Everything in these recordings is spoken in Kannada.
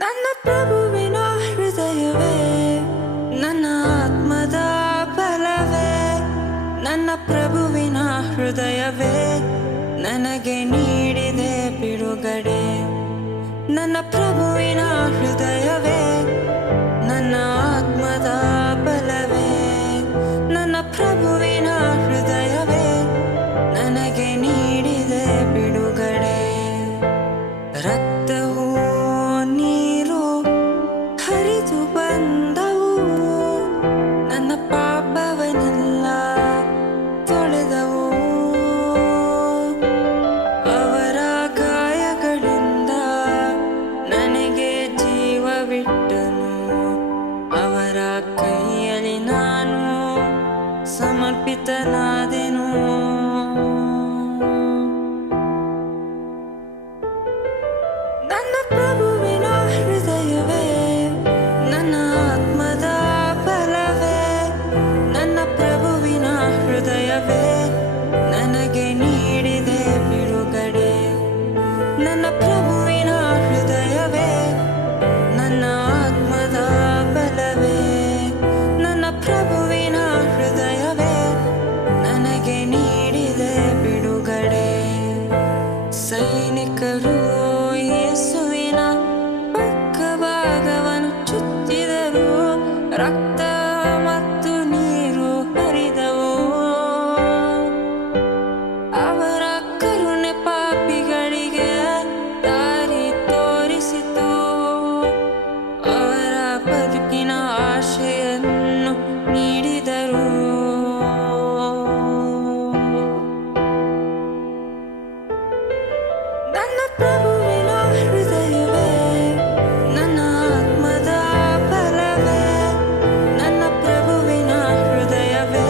ನನ್ನ ಪ್ರಭುವಿನ ಹೃದಯವೇ, ನನ್ನ ಆತ್ಮದ ಬಲವೇ, ನನ್ನ ಪ್ರಭುವಿನ ಹೃದಯವೇ ನನಗೆ ನೀಡಿದೆ ಬಿಡುಗಡೆ. ನನ್ನ ಪ್ರಭುವಿನ ಹೃದಯವೇ, ನನ್ನ ಆತ್ಮದ ಬಲವೇ, ನನ್ನ ಪ್ರಭುವಿನ ಹೃದಯವೇ ನನಗೆ ನೀಡಿದೆ ಬಿಡುಗಡೆ. ರಕ್ತವು ನೀರು ಹರಿದು ಬಂದವು, ನನ್ನ ಪಾಪವನ್ನೆಲ್ಲ ತೊಳೆದವು. ಅವರ ಗಾಯಗಳಿಂದ ನನಗೆ ಜೀವವಿಟ್ಟನು, ಅವರ ಕೈಯಲ್ಲಿ ನಾನು ಸಮರ್ಪಿತನಾದೆನು. ನನ್ನ ಪ್ರಭುವಿನ ಹೃದಯವೇ, ನನ್ನ ಆತ್ಮದ ಬಲವೇ, ನನ್ನ ಪ್ರಭುವಿನ ಹೃದಯವೇ ನನಗೆ ನೀಡಿದೆ ಬಿಡುಗಡೆ. ನನ್ನ ಪ್ರಭುವಿನ ಹೃದಯವೇ, ನನ್ನ ಆತ್ಮದ ಬಲವೇ, ನನ್ನ ಪ್ರಭುವಿನ ಹೃದಯವೇ ನನಗೆ ನೀಡಿದೆ ಬಿಡುಗಡೆ. ಸೈನಿಕರು ಯೇಸುವಿನ ಪಕ್ಕಭಾಗವನ್ನು ಚುಚ್ಚಿದರು, ರಕ್ತ ಮತ್ತು ನೀರು ಹರಿದವು. ಅವರ ಕರುಣೆ ಪಾಪಿಗಳಿಗೆ ದಾರಿ ತೋರಿಸಿತು, ಅವರ ಬದುಕಿನ ಆಶೆಯನ್ನು ನೀಡಿದರು. ನನ್ನ ಪ್ರಭುವಿನ ಹೃದಯವೇ, ನನ್ನ ಆತ್ಮದ ಬಲವೇ, ನನ್ನ ಪ್ರಭುವಿನ ಹೃದಯವೇ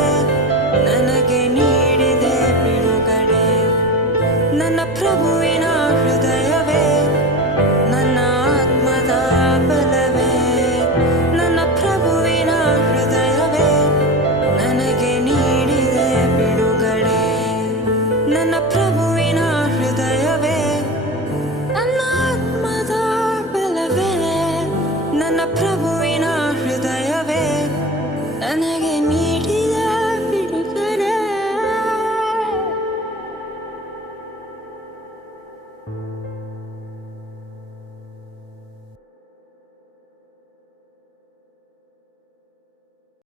ನನಗೆ ನೀಡಿದೆ ಬಿಡುಗಡೆ. ನನ್ನ ಪ್ರಭುವಿನ ಹೃದಯವೇ, ನನ್ನ ಆತ್ಮದ ಬಲವೇ, ನನ್ನ ಪ್ರಭುವಿನ ಹೃದಯವೇ ನನಗೆ ನೀಡಿದೆ ಬಿಡುಗಡೆ. ನನ್ನ ಪ್ರಭುವಿನ ಹೃದಯವೇ,